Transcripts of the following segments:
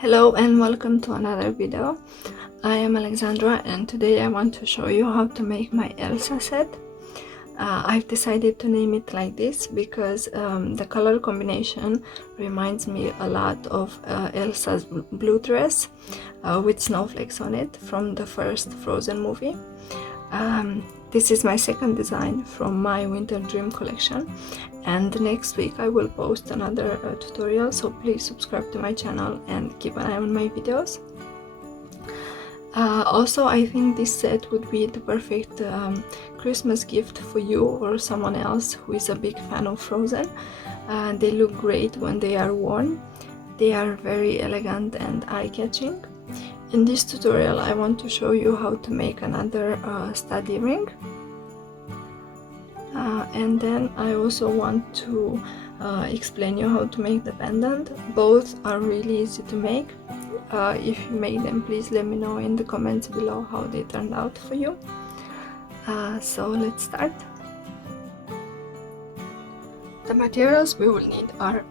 Hello and welcome to another video. I am Alexandra and today I want to show you how to make my Elsa set. I've decided to name it like this because the color combination reminds me a lot of Elsa's blue dress with snowflakes on it from the first Frozen movie. This is my second design from my Winter Dream collection, and next week I will post another tutorial, so please subscribe to my channel and keep an eye on my videos. Also, I think this set would be the perfect Christmas gift for you or someone else who is a big fan of Frozen. They look great when they are worn. They are very elegant and eye-catching. In this tutorial I want to show you how to make another stud earring. And then I also want to explain you how to make the pendant. Both are really easy to make. If you make them, please let me know in the comments below how they turned out for you. So let's start. The materials we will need are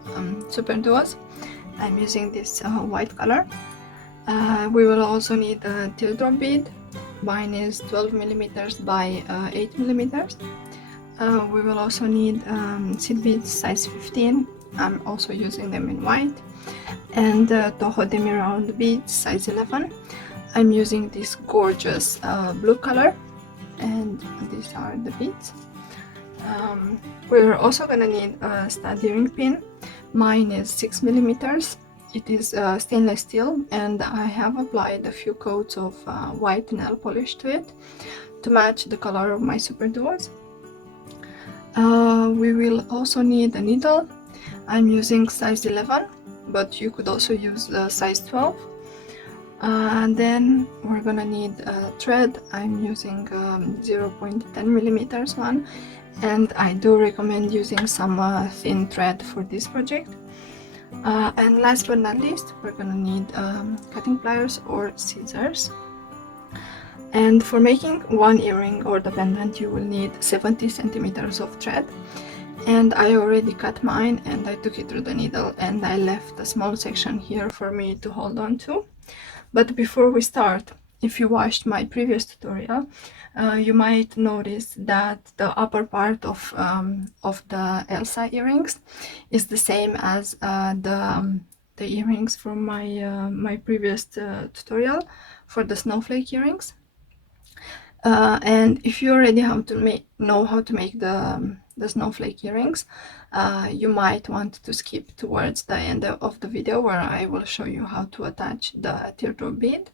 Superduos. I'm using this white color. We will also need a teardrop bead. Mine is 12mm by 8mm. We will also need seed beads size 15. I'm also using them in white. And Toho demi round beads size 11. I'm using this gorgeous blue color, and these are the beads. We're also gonna need a stud earring pin. Mine is 6mm. It is stainless steel, and I have applied a few coats of white nail polish to it to match the color of my Superduos. We will also need a needle. I'm using size 11, but you could also use the size 12. And then we're gonna need a thread. I'm using 0.10mm one, and I do recommend using some thin thread for this project. And last but not least, we're gonna need cutting pliers or scissors. And for making one earring or the pendant, you will need 70 centimeters of thread. And I already cut mine and I took it through the needle, and I left a small section here for me to hold on to. But before we start, if you watched my previous tutorial, you might notice that the upper part of the Elsa earrings is the same as the earrings from my previous tutorial for the snowflake earrings. And if you already know how to make the snowflake earrings, you might want to skip towards the end of the video where I will show you how to attach the teardrop bead.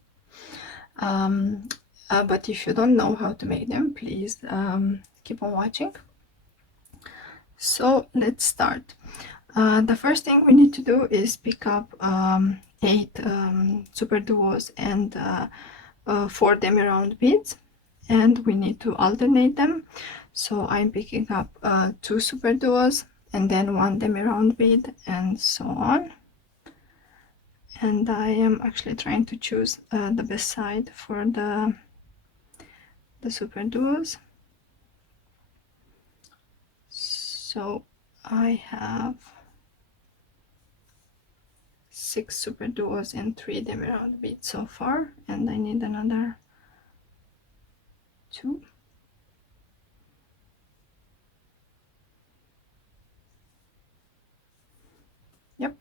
But if you don't know how to make them, please keep on watching. So let's start. The first thing we need to do is pick up 8 Superduos and 4 demi-round beads, and we need to alternate them. So I'm picking up 2 Superduos and then 1 demi-round bead, and so on. And I am actually trying to choose the best side for the Superduos. So I have 6 Superduos and 3 demi-round beads so far, and I need another 2. Yep.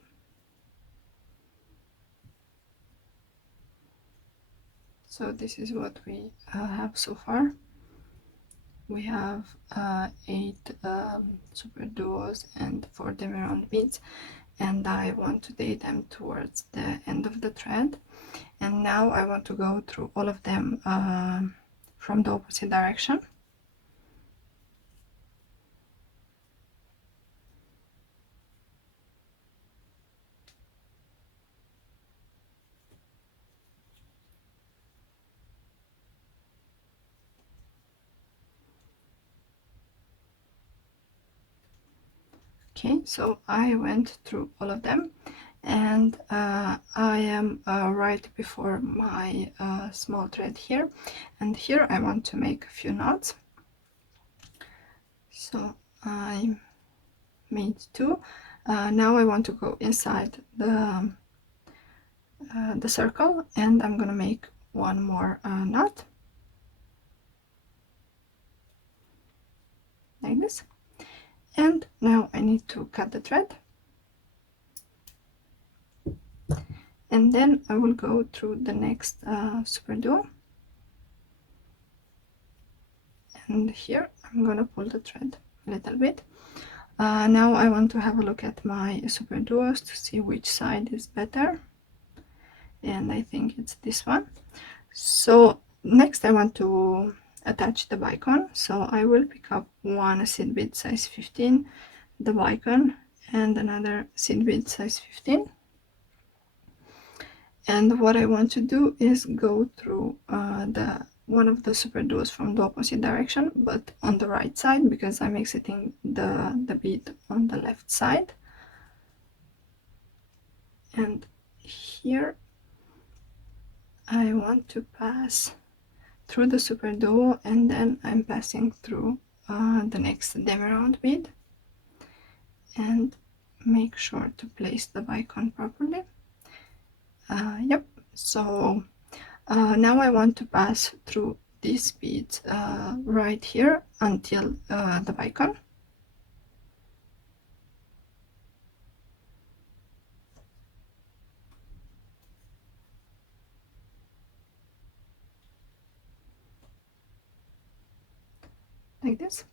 So this is what we have so far. We have 8 Superduos and 4 demi-round beads, and I want to date them towards the end of the thread. And now I want to go through all of them from the opposite direction. Okay, so I went through all of them, and I am right before my small thread here, and here I want to make a few knots. So I made 2. Now I want to go inside the the circle, and I'm gonna make one more knot like this. And now I need to cut the thread, and then I will go through the next Superduo, and here I'm gonna pull the thread a little bit. Now I want to have a look at my Superduos to see which side is better, and I think it's this one. So next I want to attach the bicone, so I will pick up one seed bead size 15, the bicone, and another seed bead size 15. And what I want to do is go through one of the Superduos from the opposite direction, but on the right side, because I'm exiting the bead on the left side. And here I want to pass through the Superduo, and then I'm passing through the next demi round bead, and make sure to place the bicone properly. Yep, so now I want to pass through these beads right here until the bicone. Like this.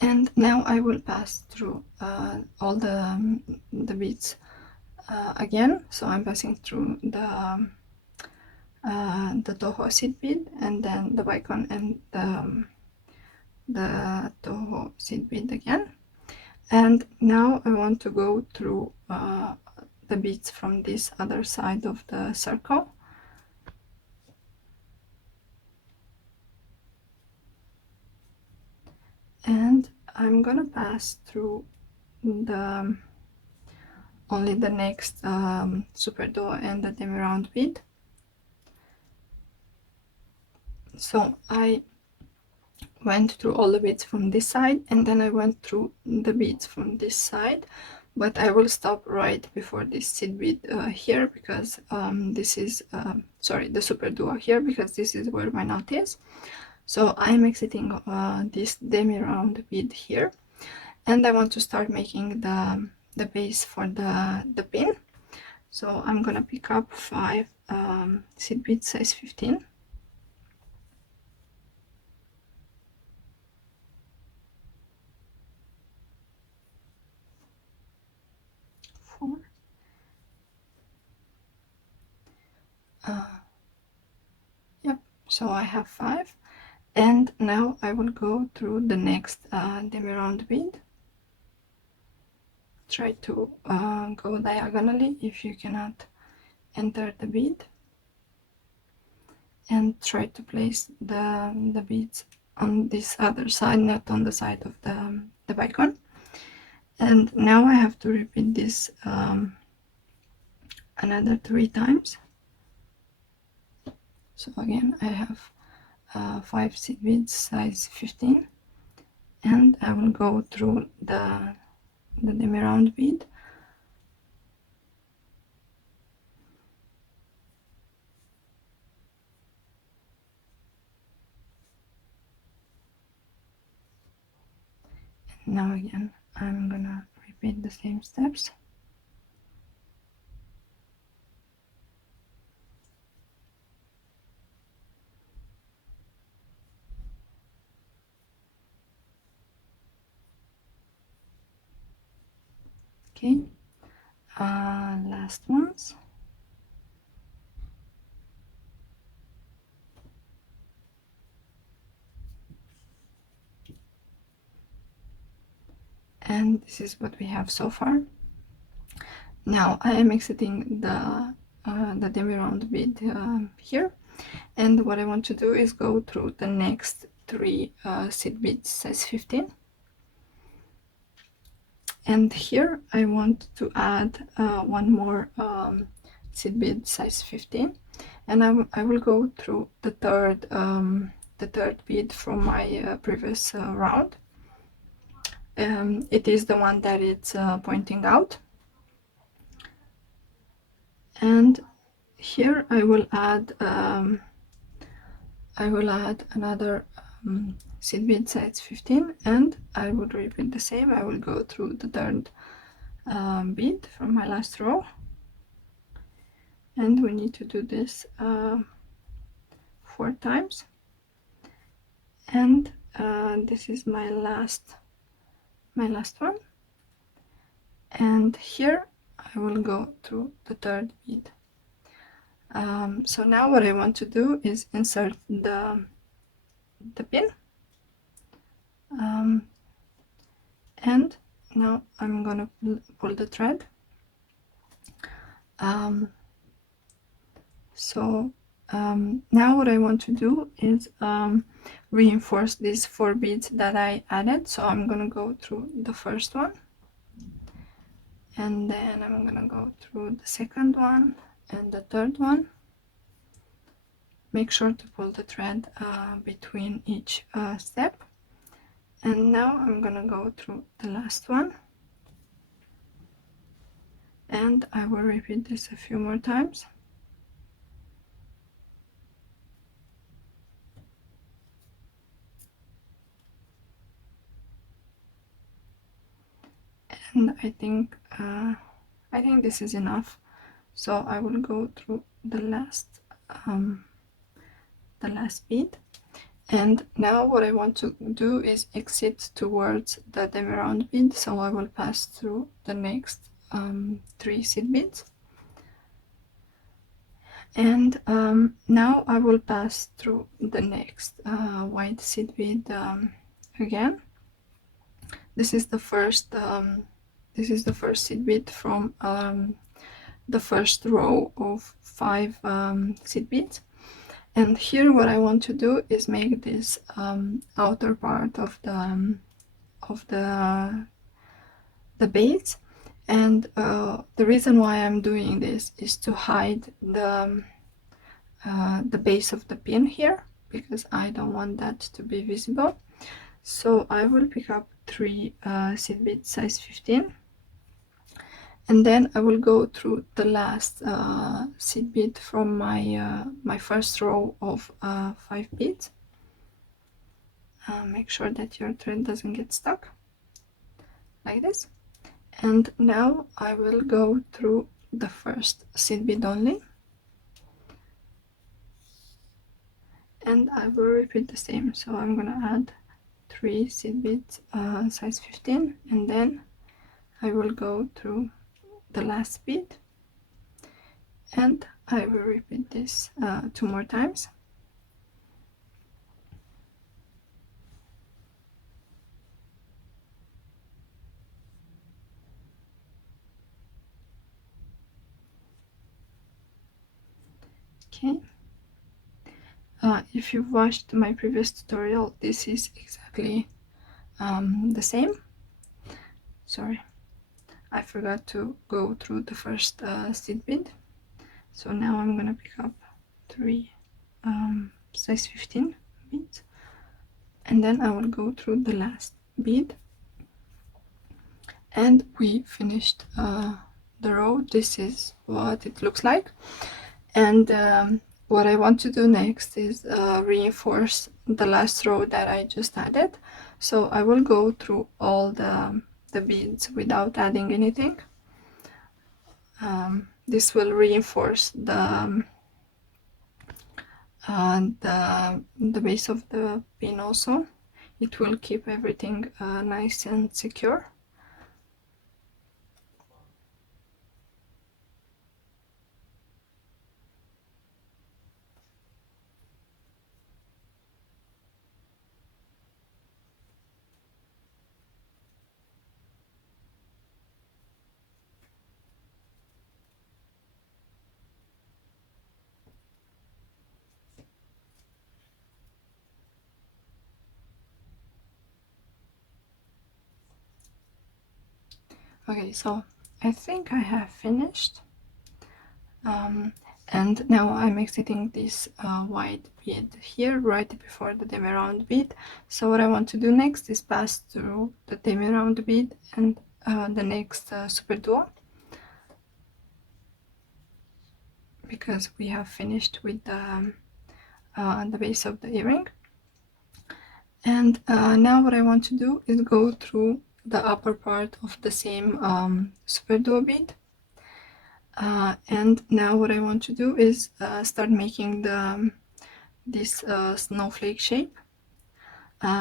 And now I will pass through all the beads again. So I'm passing through the Toho seed bead, and then the bicone, and the Toho seed bead again. And now I want to go through the beads from this other side of the circle. And I'm gonna pass through only the next Superduo and the demi round bead. So I went through all the beads from this side, and then I went through the beads from this side, but I will stop right before this seed bead here, because this is sorry, the Superduo here, because this is where my knot is. So I'm exiting this demi round bead here, and I want to start making the base for the pin. So I'm gonna pick up 5 seed beads size 15. Yep, so I have 5, and now I will go through the next demi round bead. Try to go diagonally if you cannot enter the bead, and try to place the beads on this other side, not on the side of the bicone. And now I have to repeat this another 3 times. So again I have 5 seed beads size 15, and I will go through the demi round bead, and now again I'm gonna repeat the same steps. Okay, last ones. And this is what we have so far. Now I am exiting the demi round bead here, and what I want to do is go through the next 3 seed beads size 15. And here I want to add one more seed bead size 15, and I will go through the third bead from my previous round. It is the one that it's pointing out. And here I will add another seed bead size 15, and I will repeat the same. I will go through the third bead from my last row, and we need to do this 4 times. And this is my last one, and here I will go through the third bead. So now what I want to do is insert the pin, and now I'm gonna pull the thread. Now what I want to do is reinforce these 4 beads that I added. So I'm gonna go through the first one, and then I'm gonna go through the second one and the third one. Make sure to pull the thread between each step. And now I'm gonna go through the last one, and I will repeat this a few more times. And I think this is enough, so I will go through the last bead. And now what I want to do is exit towards the demi round bead, so I will pass through the next 3 seed beads. And now I will pass through the next white seed bead again. This is the first seed bead from the first row of 5 seed beads. And here what I want to do is make this outer part of the beads. And the reason why I'm doing this is to hide the base of the pin here, because I don't want that to be visible. So I will pick up 3 seed beads size 15, and then I will go through the last seed bead from my first row of 5 beads. Make sure that your thread doesn't get stuck, like this. And now I will go through the first seed bead only, and I will repeat the same. So I'm gonna add 3 seed beads size 15, and then I will go through the last bead, and I will repeat this 2 more times. Okay. If you've watched my previous tutorial, this is exactly the same. Sorry, I forgot to go through the first seed bead. So now I'm gonna pick up 3 size 15 beads, and then I will go through the last bead, and we finished the row. This is what it looks like. And what I want to do next is reinforce the last row that I just added. So I will go through all the beads without adding anything. This will reinforce the base of the pin also. It will keep everything nice and secure. Okay, so I think I have finished. And now I'm exiting this white bead here right before the demi round bead. So what I want to do next is pass through the demi round bead and the next Superduo. because we have finished with the base of the earring. And now what I want to do is go through the upper part of the same Superduo bead. And now what I want to do is start making this snowflake shape.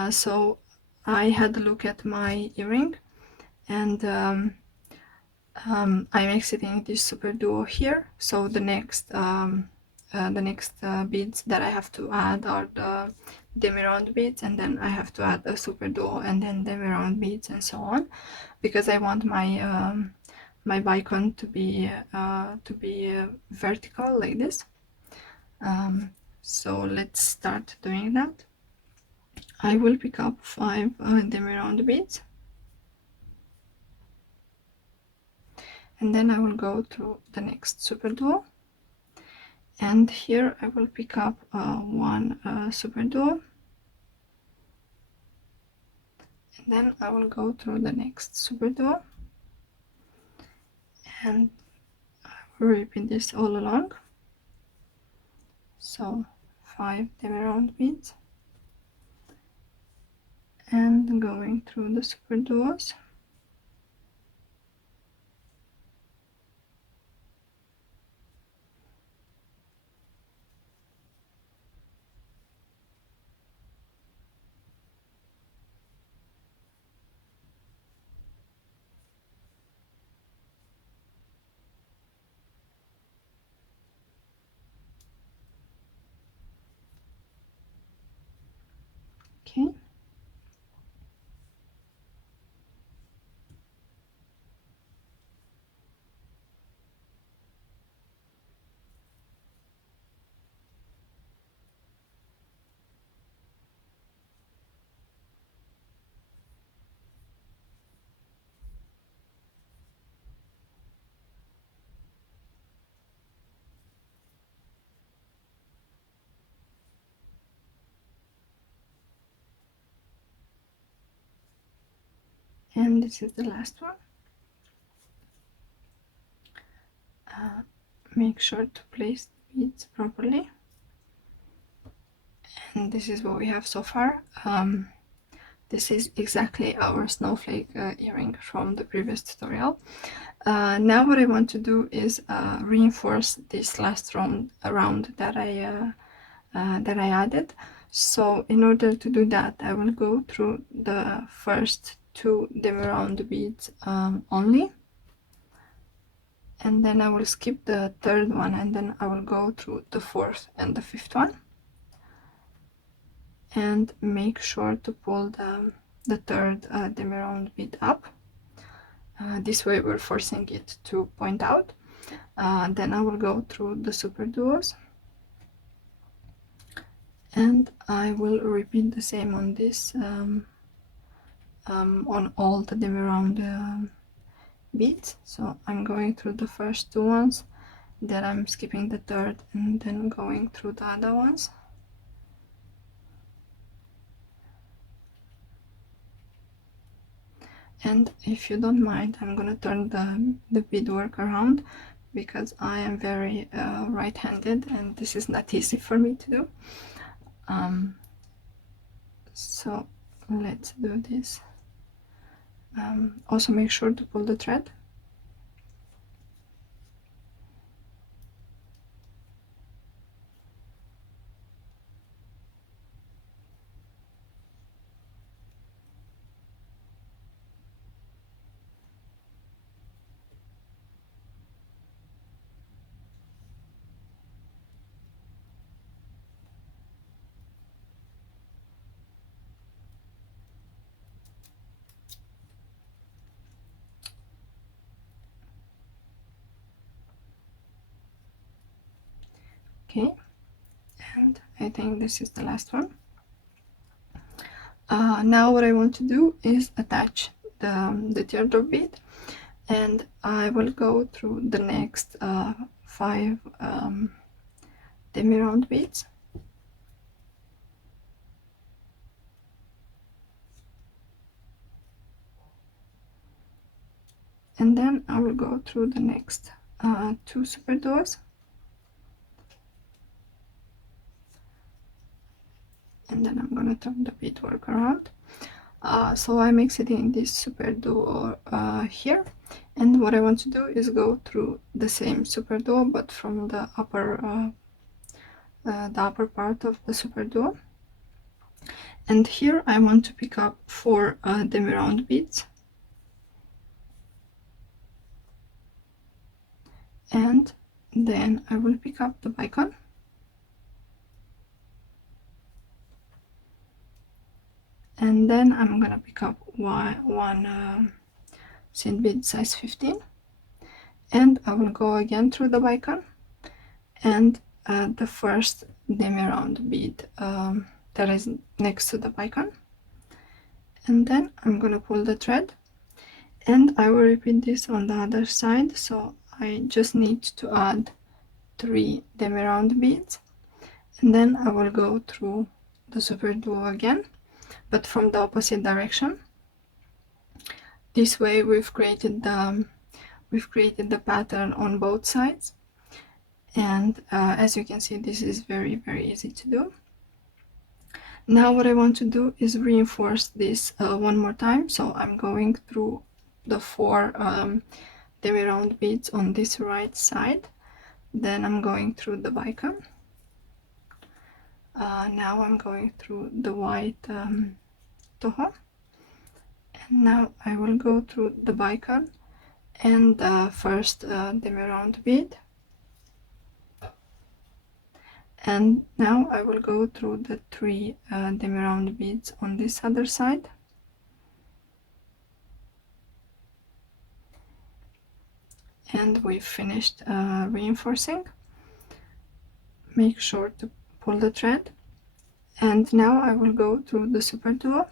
So I had a look at my earring, and I'm exiting this Superduo here. So the next beads that I have to add are the demi-round beads, and then I have to add a Superduo and then demi-round beads and so on, because I want my my bicone to be vertical like this. So let's start doing that. I will pick up 5 demi-round beads, and then I will go to the next Superduo, and here I will pick up 1 Superduo, and then I will go through the next Superduo, and I will repeat this all along. So 5 demi-round beads, and going through the Superduos. Okay. And this is the last one. Make sure to place the beads properly. And this is what we have so far. This is exactly our snowflake earring from the previous tutorial. Now what I want to do is reinforce this last round that I added. So in order to do that, I will go through the first 2 demi-round beads only, and then I will skip the 3rd one, and then I will go through the 4th and the 5th one, and make sure to pull the 3rd demi-round bead up. This way we're forcing it to point out. Then I will go through the Superduos, and I will repeat the same on this on all the demi-round beads. So I'm going through the first 2 ones, then I'm skipping the 3rd, and then going through the other ones. And if you don't mind, I'm gonna turn the beadwork around, because I am very right-handed, and this is not easy for me to do. So let's do this. Also make sure to pull the thread. Okay, and I think this is the last one. Now what I want to do is attach the teardrop bead, and I will go through the next 5 demi-round beads. And then I will go through the next 2 Superduos. and then I'm gonna turn the beadwork around. So I'm exiting this Superduo here, and what I want to do is go through the same Superduo but from the upper part of the Superduo, and here I want to pick up 4 demi round beads, and then I will pick up the bicone, and then I'm gonna pick up one seed bead size 15, and I will go again through the bicone and the first demi round bead that is next to the bicone, and then I'm gonna pull the thread, and I will repeat this on the other side. So I just need to add 3 demi round beads, and then I will go through the Superduo again, but from the opposite direction. This way we've created the pattern on both sides, and as you can see, this is very easy to do. Now what I want to do is reinforce this one more time, so I'm going through the 4 demi round beads on this right side, then I'm going through the bicone. Now I'm going through the white Toho, and now I will go through the bicone and the first demi round bead, and now I will go through the 3 demi round beads on this other side, and we've finished reinforcing. Make sure to pull the thread, and now I will go through the Superduo,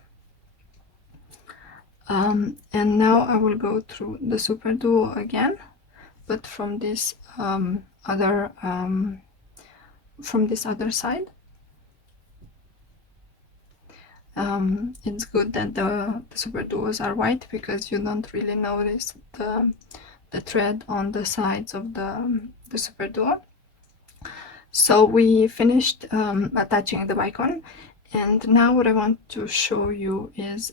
and now I will go through the Superduo again, but from this other side. It's good that the Superduos are white because you don't really notice the thread on the sides of the Superduo. So we finished attaching the bicone, and now what I want to show you is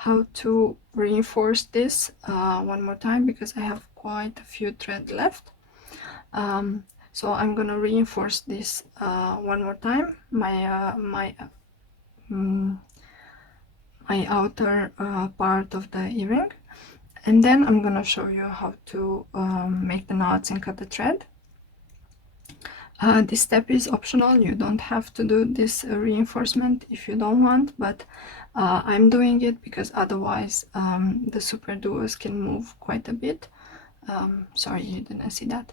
how to reinforce this one more time, because I have quite a few thread left. So I'm gonna reinforce this one more time, my outer part of the earring, and then I'm gonna show you how to make the knots and cut the thread. This step is optional. You don't have to do this reinforcement if you don't want, but I'm doing it because otherwise the Superduos can move quite a bit. Sorry, you didn't see that.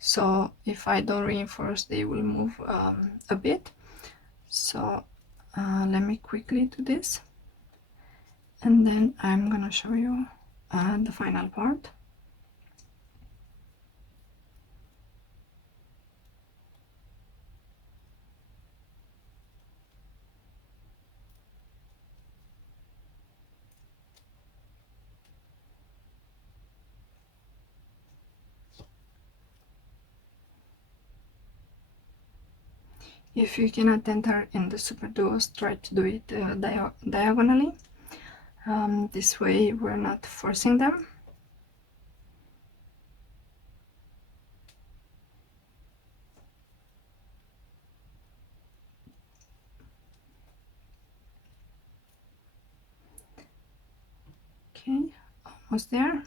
So if I don't reinforce, they will move a bit. So let me quickly do this, and then I'm gonna show you the final part. If you cannot enter in the Superduos, try to do it diagonally. This way we're not forcing them. Okay, almost there.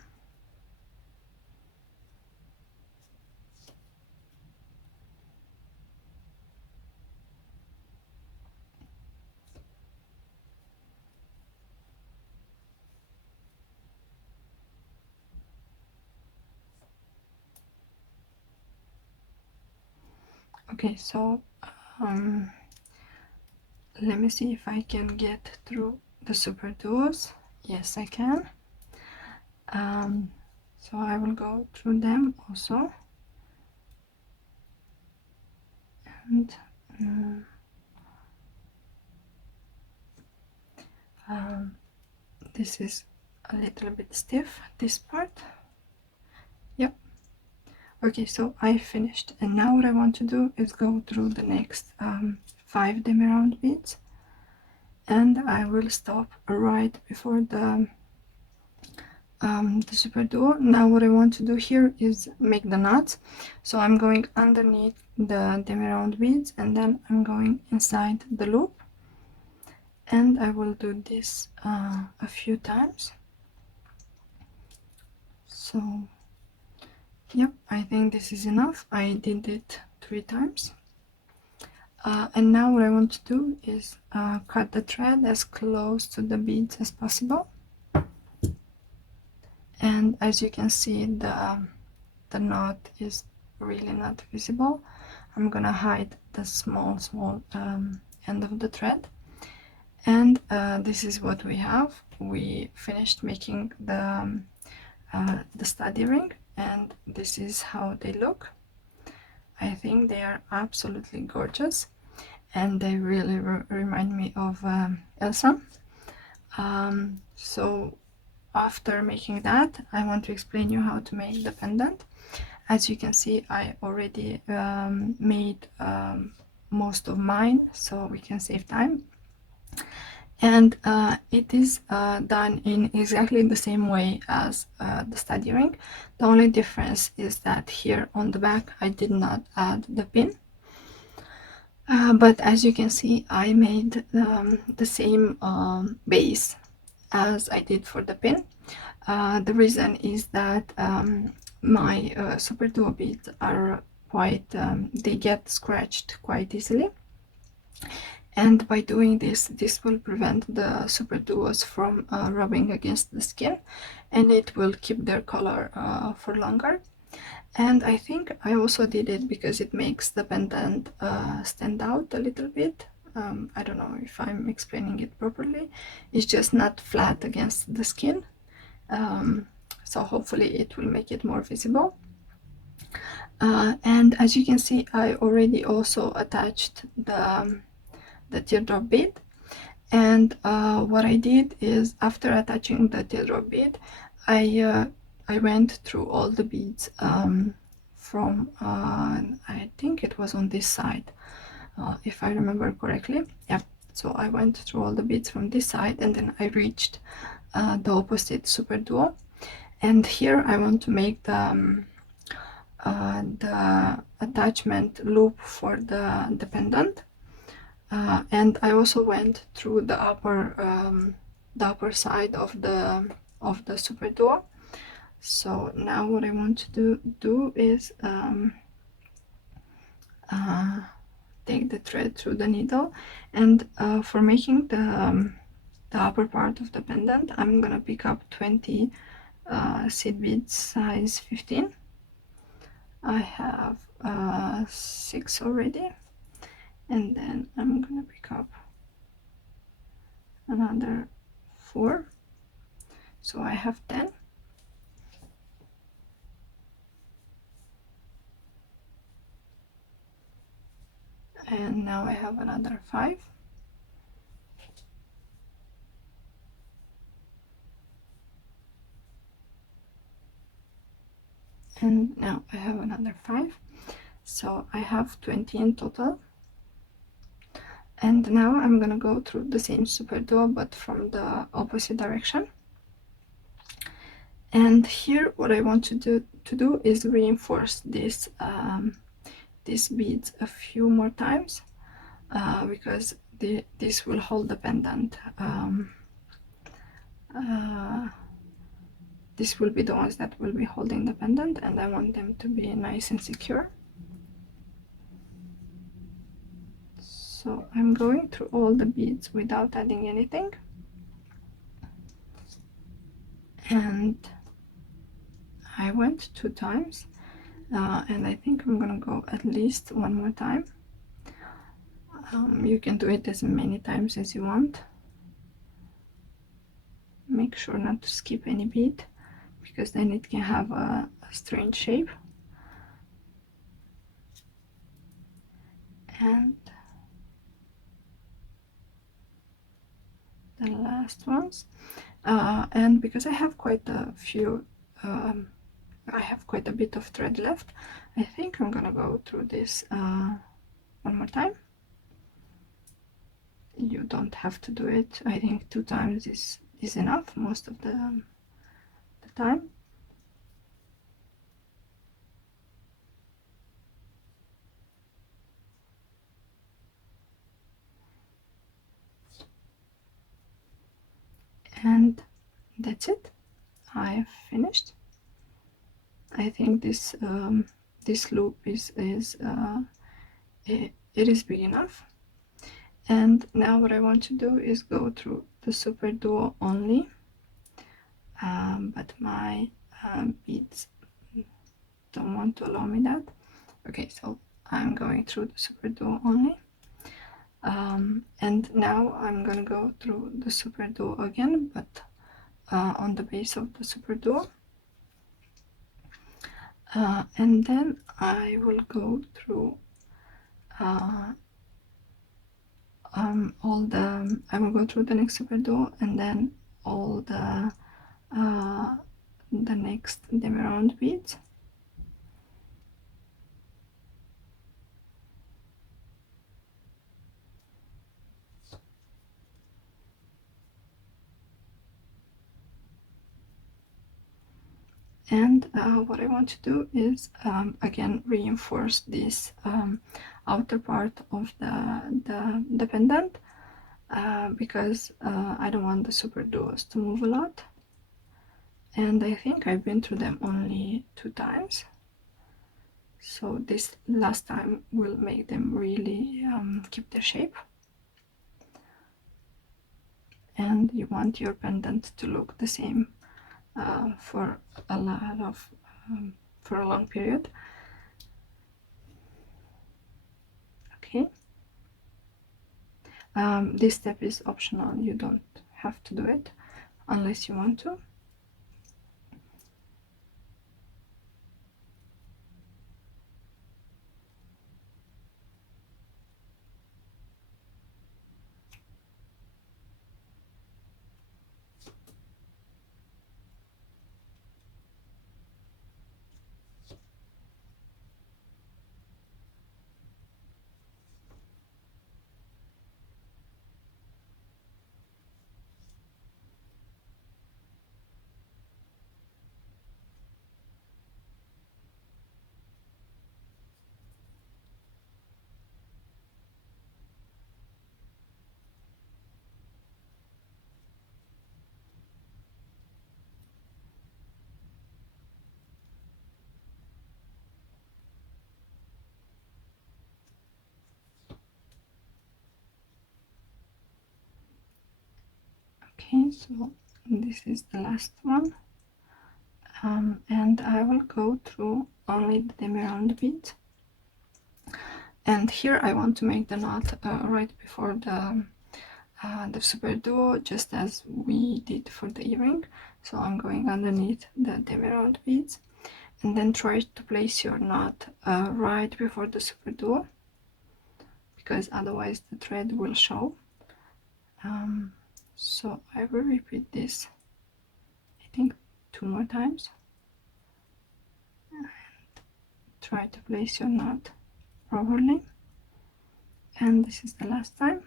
Okay, so let me see if I can get through the Superduos. Yes, I can. So I will go through them also, and this is a little bit stiff, this part. Yep. Okay, so I finished, and now what I want to do is go through the next 5 demi round beads, and I will stop right before the Superduo. Now what I want to do here is make the knots, so I'm going underneath the demi round beads, and then I'm going inside the loop, and I will do this a few times. So yep, I think this is enough. I did it 3 times. And now what I want to do is cut the thread as close to the beads as possible. And as you can see, the knot is really not visible. I'm gonna hide the small end of the thread. And this is what we have. We finished making the study ring, and this is how they look. I think they are absolutely gorgeous, and they really remind me of Elsa. So after making that, I want to explain you how to make the pendant. As you can see, I already made most of mine, so we can save time. And it is done in exactly the same way as the study ring. The only difference is that here on the back I did not add the pin. But as you can see, I made the same base as I did for the pin. The reason is that my Superduo beads are quite, they get scratched quite easily. And by doing this, this will prevent the Superduos from rubbing against the skin, and it will keep their color for longer. And I think I also did it because it makes the pendant stand out a little bit. I don't know if I'm explaining it properly. It's just not flat against the skin. So hopefully it will make it more visible. And as you can see, I already also attached the teardrop bead. And what I did is, after attaching the teardrop bead, I went through all the beads from I think it was on this side, if I remember correctly. Yeah, so I went through all the beads from this side, and then I reached the opposite Superduo. And here I want to make the attachment loop for the pendant. And I also went through the upper side of the Superduo. So now what I want to do is take the thread through the needle, and for making the upper part of the pendant, I'm gonna pick up 20 seed beads size 15. I have 6 already, and then I'm gonna pick up another 4, so I have 10. And now I have another 5. And now I have another 5, so I have 20 in total. And now I'm gonna go through the same Superduo but from the opposite direction. And here what I want to do is reinforce this these beads a few more times, because this will hold the pendant. This will be the ones that will be holding the pendant, and I want them to be nice and secure. So I'm going through all the beads without adding anything, and I went 2 times, and I think I'm gonna go at least 1 more time. You can do it as many times as you want. Make sure not to skip any bead, because then it can have a strange shape. And the last ones, and because I have quite a few I have quite a bit of thread left. I think I'm gonna go through this one more time. You don't have to do it. I think 2 times is enough most of the time. And that's it. I've finished. I think this this loop is it is big enough. And now what I want to do is go through the Superduo only, but my beads don't want to allow me that. Okay, so I'm going through the Superduo only. And now I'm gonna go through the Superduo again, but on the base of the Superduo. And then I will go through I will go through the next Superduo and then all the next demi round beads. And what I want to do is again reinforce this outer part of the pendant because I don't want the Superduos to move a lot, and I think I've been through them only 2 times, so this last time will make them really keep their shape. And you want your pendant to look the same for a lot of for a long period. Okay. This step is optional. You don't have to do it unless you want to. Okay, so this is the last one, and I will go through only the demi-round beads. And here I want to make the knot right before the Superduo, just as we did for the earring. So I'm going underneath the demi-round beads, and then try to place your knot right before the Superduo, because otherwise the thread will show. So I will repeat this, I think 2 more times, and try to place your knot properly. And this is the last time.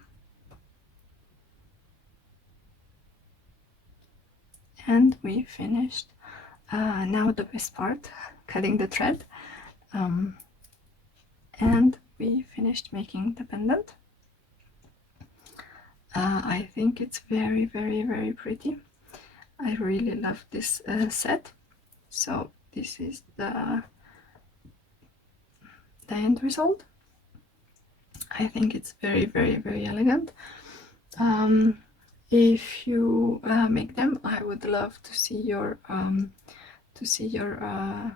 And we finished. Now the best part, cutting the thread. And we finished making the pendant. I think it's very, very, very pretty. I really love this set. So this is the end result. I think it's very, very, very elegant. If you make them, I would love to see your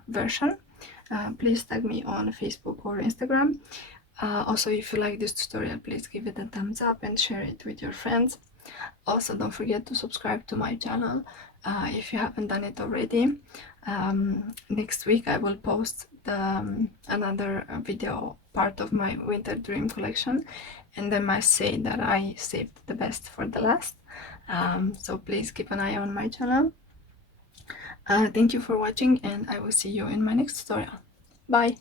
version. Please tag me on Facebook or Instagram. Also, if you like this tutorial, please give it a thumbs up and share it with your friends. Also, don't forget to subscribe to my channel if you haven't done it already. Next week I will post another video part of my winter dream collection, and I must say that I saved the best for the last. So please keep an eye on my channel. Thank you for watching, and I will see you in my next tutorial. Bye!